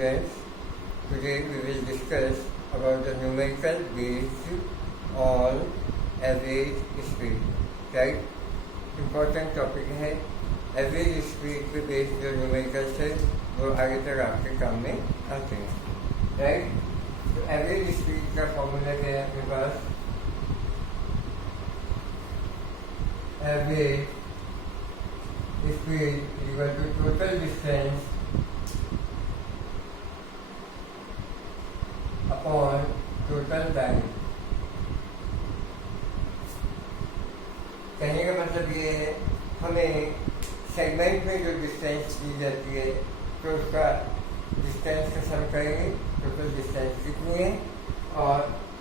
students, today we will discuss about the numerical based on average speed. Right? Important topic है. Average speed पे based जो numericals है वो आगे तक आपके काम में आते हैं. राइट? तो एवरेज स्पीड का फॉर्मूला क्या है आपके पास? Average speed equal to total distance upon total time. कहने का मतलब ये है हमें सेगमेंट में जो डिस्टेंस दी जाती है तो उसका डिस्टेंस का सम करेंगे. टोटल डिस्टेंस कितनी है और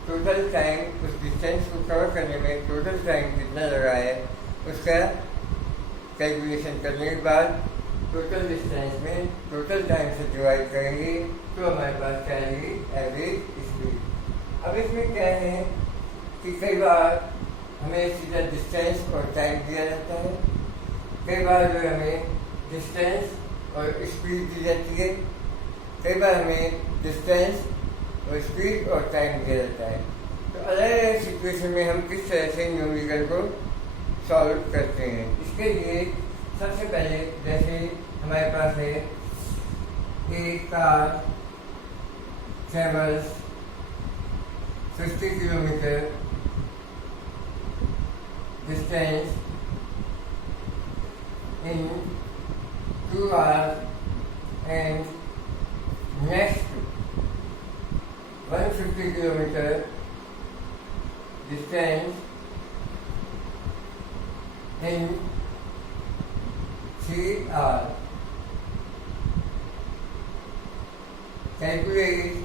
टोटल टाइम उस डिस्टेंस को कवर करने में टोटल टाइम कितना लगा है उसका कैलकुलेशन करने के बाद टोटल डिस्टेंस में टोटल टाइम से डिवाइड करेंगे तो हमारे पास क्या आएगी? Average speed. अब इसमें क्या है कि कई बार हमें सीधा डिस्टेंस और टाइम दिया जाता है, कई बार जो हमें डिस्टेंस और स्पीड दी जाती है, कई बार हमें डिस्टेंस और स्पीड और टाइम दिया जाता है. तो अलग अलग सिचुएशन में हम किस तरह से न्यूमेरिकल को सॉल्व करते हैं. इसके लिए सबसे पहले जैसे हमारे पास है एक car travels 50 kilometre distance in 2 hours and next 150 kilometer distance in 3 hours. Calculate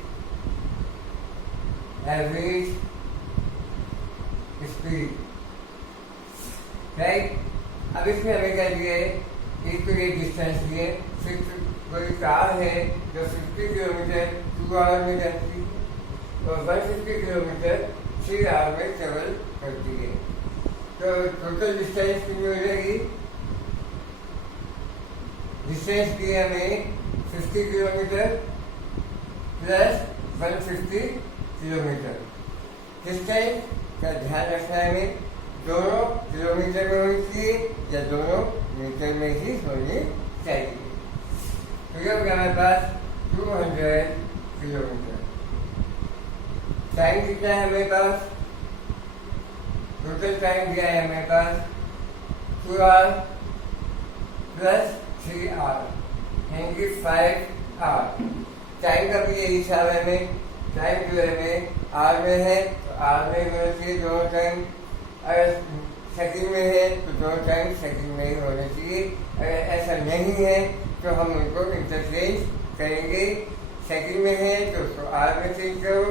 average speed. Right? अब इसमें हमें क्या दिए? एक तो ये डिस्टेंस दिए, फिर कोई कार है जो 50 किलोमीटर 2 आवर में जाती है और 150 किलोमीटर 3 आवर में ट्रेवल करती है. तो टोटल डिस्टेंस कितनी हो जाएगी? डिस्टेंस दिए हमें 50 किलोमीटर प्लस 150 किलोमीटर. डिस्टेंस का ध्यान रखना है हमें, दोनों किलोमीटर में होनी चाहिए या दोनों मीटर में ही होनी चाहिए. तो ये हो गया हमारे पास 200 किलोमीटर. टाइम कितना है हमारे पास? टोटल टाइम दिया है हमारे पास 2 आवर प्लस 3 आवर यानी कि 5 आवर. टाइम का भी यही हिसाब है हमें. टाइम जो है हमें आवर में है तो आवर में होना चाहिए दोनों टाइम. अगर सेकंड में है तो दोनों टाइम सेकंड में ही होने चाहिए. अगर ऐसा नहीं है तो हम उनको इंटरचेंज करेंगे. सेकंड में है तो उसको आर में चेंज करो,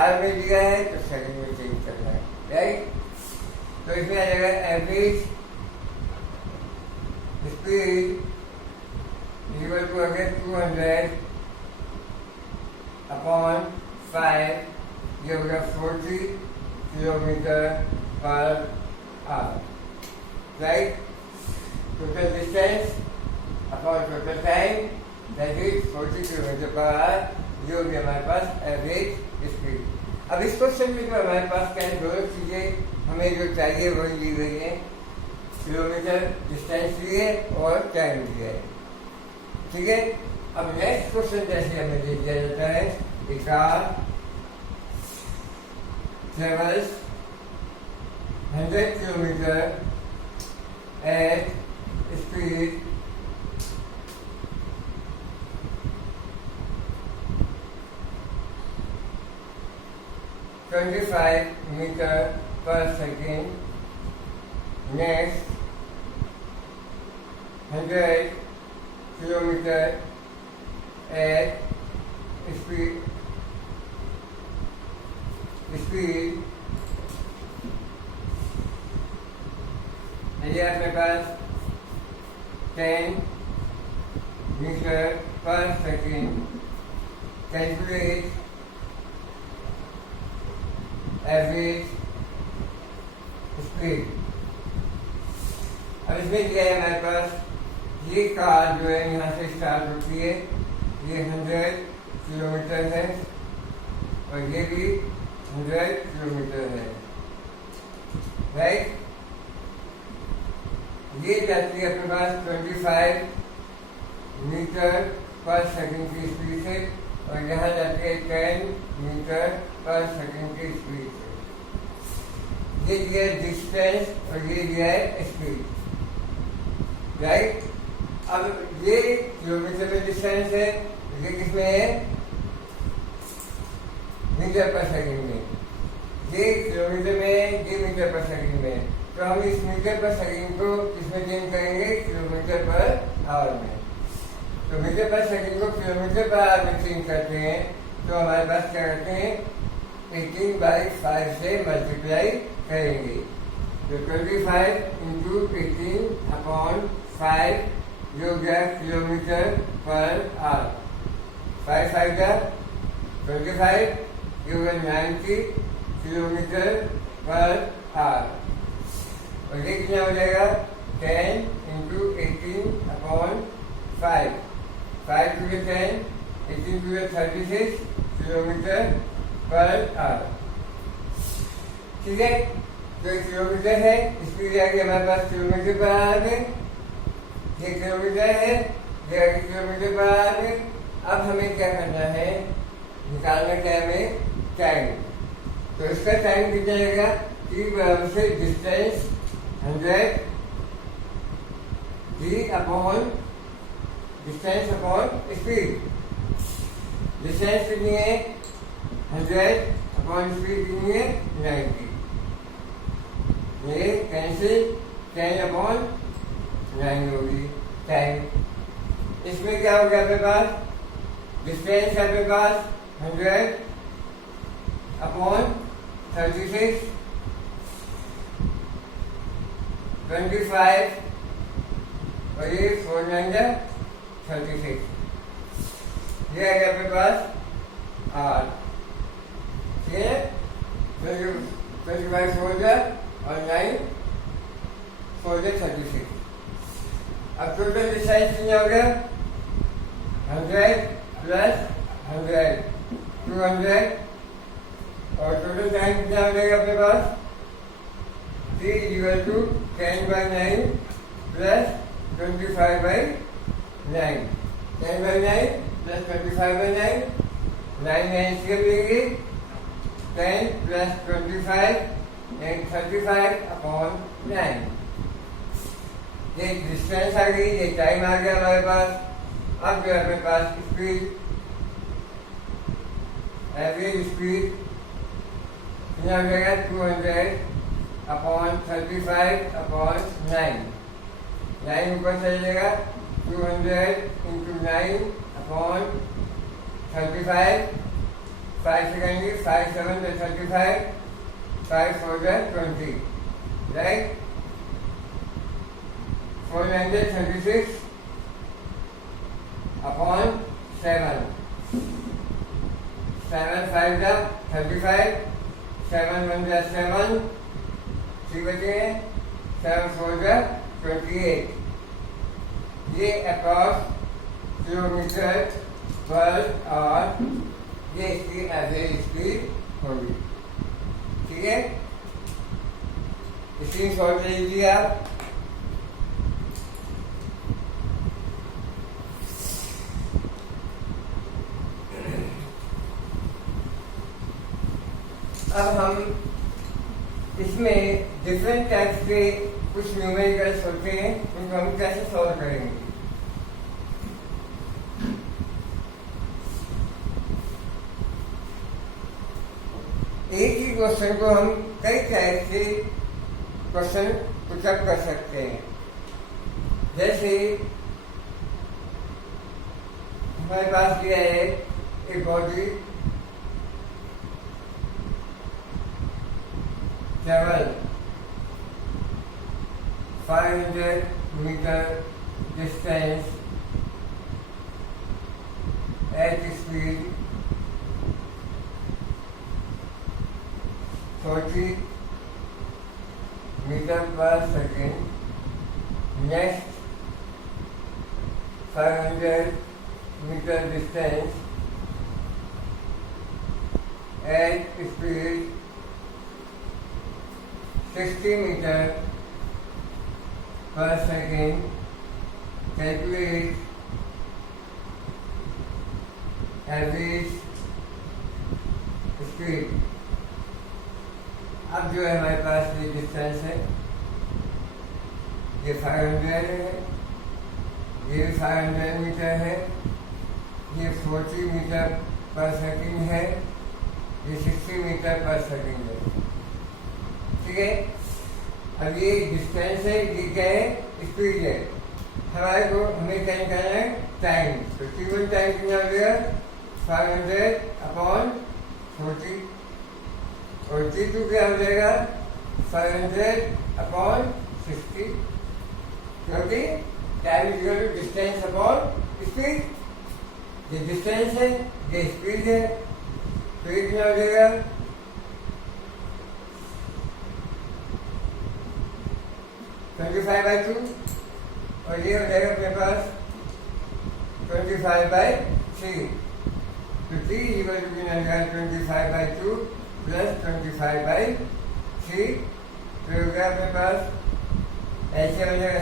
आर में दिया है तो सेकंड में चेंज करना है. राइट? तो इसमें आ जाएगा एवरेज स्पीड इक्वल टू अगर 200 अपॉन 5 ये होगा 40 kilometre per hour. Right? Total distance upon total time, that is 40 kilometre per our. ये हो गया हमारे पास एवरेज स्पीड. अब इस क्वेश्चन में जो हमारे पास क्या है, दोनों चीजें हमें जो चाहिए वही दी गई है. किलोमीटर डिस्टेंस दिए और टाइम दिया है. ठीक है? अब नेक्स्ट क्वेश्चन जैसे हमें दे दिया जाता है a car travels 100 kilometer at speed 25 meter per second. Next 100 kilometer at speed ये अपने पास 10 मीटर पर सेकेंड. Calculate average speed. अब इसमें क्या है हमारे पास, ये कार जो है यहाँ से स्टार्ट होती है, ये 100 किलोमीटर है और ये भी 100 किलोमीटर है, राइट। ये जाती है अपने पास 25 मीटर पर सेकंड की स्पीड से और यहाँ जाती है 10 मीटर पर सेकंड की स्पीड से। ये दिया है डिस्टेंस और ये दिया है स्पीड, राइट। अब ये किलोमीटर में डिस्टेंस है, ये किसमें है, मीटर पर सेकंड में। ये किलोमीटर में, ये मीटर पर सेकंड में। तो हम इस मीटर पर सेकंड को किसमें चेंज करेंगे, किलोमीटर पर आवर में। तो मीटर पर सेकंड को किलोमीटर पर आवर में चेंज करते हैं तो हमारे पास क्या करते हैं, 18/5 से मल्टीप्लाई करेंगे। तो 25 इंटू 18/5 जो गया किलोमीटर पर आवर। 5 5 का 25, ये होगा 90 किलोमीटर पर आवर। और ये कितना हो जाएगा, 10 into 18/5, 5 to 10, 18 to 36 kilometre per hour, ठीक है। तो किलोमीटर है, स्पीड आ गई हमारे पास किलोमीटर पर आवर में। ये किलोमीटर है, ये किलोमीटर पर आवर में। अब हमें क्या करना है, निकालना क्या है हमें, टाइम। तो इसका टाइम कितना लगेगा, t बराबर से distance 100 g upon distance upon speed. Distance कितनी है, 100 अपॉन स्पीड कितनी है, 90। ये कैंसिल, 10 अपॉन 9 होगी टाइम। इसमें क्या हो गया अपने पास, डिस्टेंस है अपने पास 100 अपॉन 36, 25 और ये 4 9 36। ये आ गया अपने पास आर, ठीक है। 25 4 और 9 4 36। अब टोटल डिस्टेंस कितना हो गया, 100 प्लस 100 200 और टोटल टाइम कितना हो जाएगा अपने पास, t equal to 10/9 plus 25/9। 10/9 plus 25/9, 9 9 से लेंगे, 10 प्लस 25 एंड 35/9। ये डिस्टेंस आ गई, ये टाइम आ गया हमारे पास। अब जो है अपने पास स्पीड, एवरेज स्पीड कितना हो जाएगा, 200/35/9। 9 ऊपर चले जाएगा, 200 इंटू 9/35, 5 सेकेंड, 5 7 35, 5 4 20, राइट। 4 9 36 अपॉन 7, 7 5 35, 7 1 7, 3 बचे हैं, 7 4 28। ये अप्रॉक्स किलोमीटर पर आवर, ये इसकी एवरेज स्पीड होगी, ठीक है। स्क्रीनशॉट ले लीजिए आप। अब हम इसमें डिफरेंट टाइप्स के कुछ न्यूमेरिकल्स होते हैं, उनको हम कैसे सॉल्व करेंगे। एक ही क्वेश्चन को हम कई टाइप से क्वेश्चन पुटअप कर सकते हैं। जैसे हमारे पास दिया है एक body travel 500 meter distance at speed 40 meter per second. Next 500 meter distance at speed 60 meter per second. Calculate average speed. अब जो है हमारे पास ये डिस्टेंस है, ये 500 है, ये 500 मीटर है, ये 40 मीटर पर सेकंड है, ये 60 मीटर पर सेकंड है। ठीक है, अब ये डिस्टेंस है, ये क्या है, स्पीड है। हमारे को हमें क्या करना है, टाइम। तो केवल टाइम कितना हो जाएगा, 500/40 और T2 क्या हो जाएगा, 500/60, क्योंकि time is equal to distance upon speed. ये डिस्टेंस है, ये स्पीड है, तो ये कितना हो जाएगा, 25/2 और ये हो जाएगा अपने पास 25/3। तो T इक्वल टू कितना हो जाएगा, 25/2 प्लस 25/3। तो हो गया अपने पास ऐसे हो जाएगा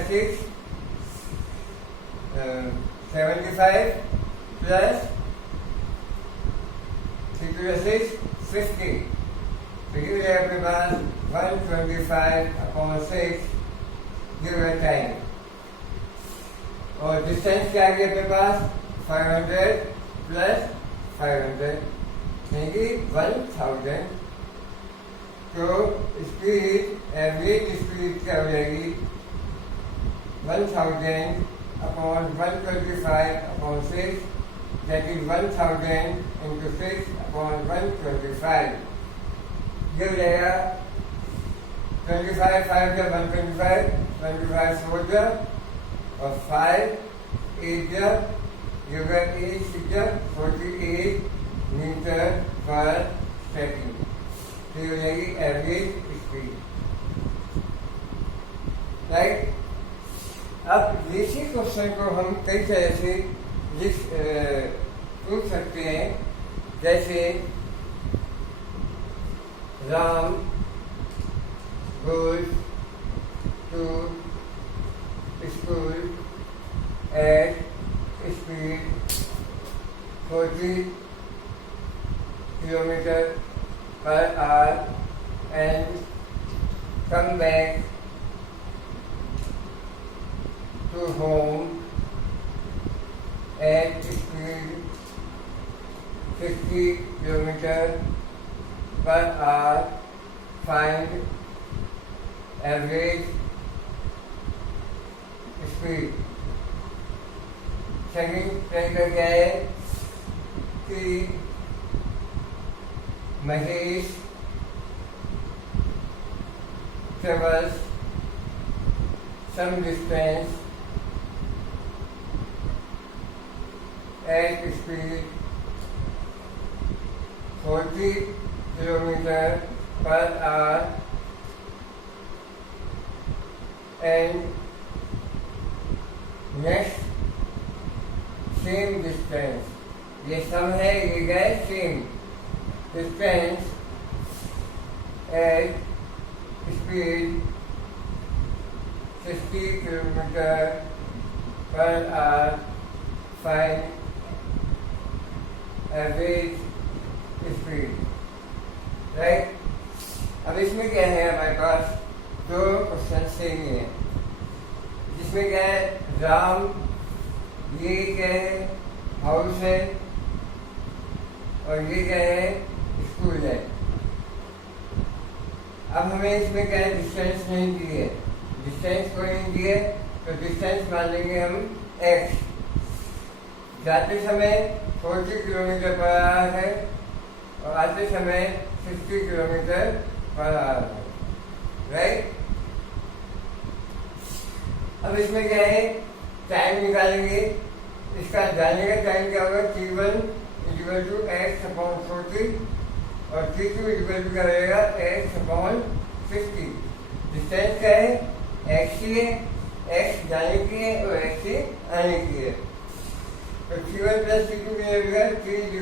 75 प्लस 6 50। तो ये हो जाएगा अपने पास 125/6 टाइम। और डिस्टेंस क्या आ गया अपने पास, 500 प्लस 500 यानी 1000। तो स्पीड, एवरेज स्पीड क्या हो जाएगी, 1000/125/6, दैट इज 1000 into 6/125। ये हो जाएगा 25 5 का 125, 25 4 का और 5 8 का, ये होगा 8 6 का 48 मीटर पर सेकंड। तो हो जाएगी एवरेज स्पीड, राइट। अब इसी क्वेश्चन को हम कई तरह से पूछ सकते हैं, जैसे Ram goes to school at speed 40 km/h and come back to home at speed 60 km/h. Find average speed। Second तरीका क्या है कि Mahesh travels some distance at speed 40 km/h and next same distance। ये सम है, ये गए same distance at speed 60 km/h। Find average speed, right. अब इसमें क्या है, हमारे पास दो क्वेश्चन सेम ही है, जिसमें क्या है, राम, ये क्या है, हाउस है, और ये क्या है, स्कूल है। अब हमें इसमें क्या है, डिस्टेंस नहीं दी है, डिस्टेंस कोई नहीं दी है, तो डिस्टेंस मान लेंगे हम x। जाते समय 40 km/h है और आते समय 60 km/h है, राइट। अब इसमें क्या है, टाइम निकालेंगे। इसका जाने का टाइम क्या होगा, T1 = x/40 और T2 = क्या रहेगा, x/60। डिस्टेंस क्या है, x ही है, x जाने की है और x से आने की है। तो T1 + T2 क्या होगा, T =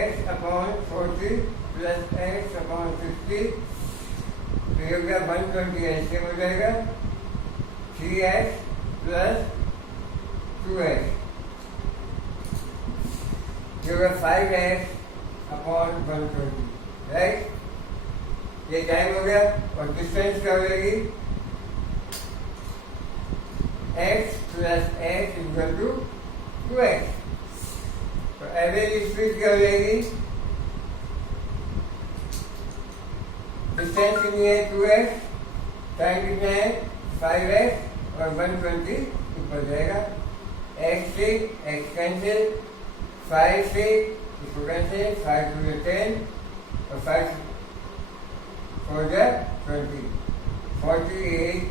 x/40 plus x upon 60, तो ये हो गया 120 एलसीएम हो जाएगा 3x प्लस 2x, ये होगा 5x अपॉन 120, राइट। ये टाइम हो गया और डिस्टेंस क्या हो जाएगी x plus x equal to 2x, तो एवरेज स्पीड क्या हो जाएगी, डिस्टेंस कितनी है 2x, टाइम कितना है 5x और 120 ऊपर जाएगा, x से x कैंसिल, 5 से इसको कैंसिल, 5 टू 10 और 5 हो गया 20, 48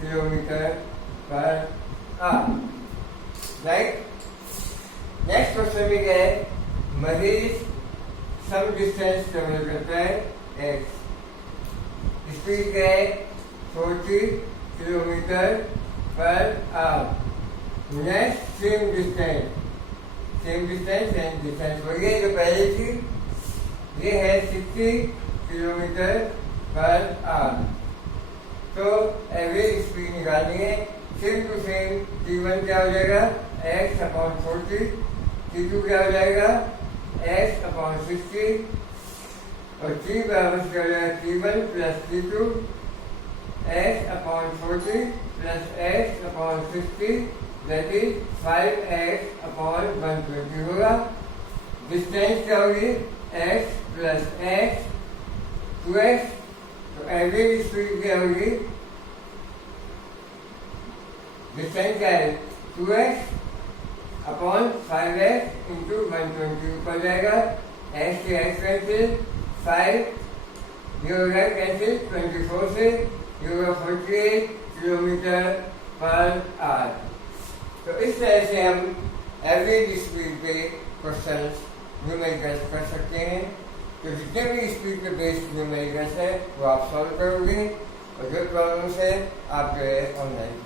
kilometre per our, right. Next question में क्या है, मरीज सम डिस्टेंस ट्रेवल करता है x, स्पीड क्या है 40 kilometre per our, next same distance and distance वही है जो पहले थी, ये है 60 किलोमीटर पर आवर, तो एवरेज स्पीड निकालनी है, सेम टू सेम t1 क्या हो जाएगा x अपॉन 40, t2 क्या हो जाएगा x अपॉन 60 और t बराबर क्या हो जाएगा t1 plus t2 x upon 40 plus x upon 60 that is 5x upon 120 होगा। डिस्टेंस क्या होगी x प्लस x 2x, तो एवरेज स्पीड क्या होगी, डिस्टेंस क्या है 2x अपॉन 5x इंटू 120 ऊपर जाएगा, x से x कैंसिल, 5 ये हो गया कैंसिल 24 से, ये होगा 48 किलोमीटर पर आवर। तो इस तरह से हम एवरेज स्पीड पे क्वेश्चंस न्यूमेरिकल्स कर सकते हैं। तो जितने भी स्पीड पे बेस्ड न्यूमेरिकल्स है वो आप सॉल्व करोगे और जो प्रॉब्लम्स है आप जो है ऑनलाइन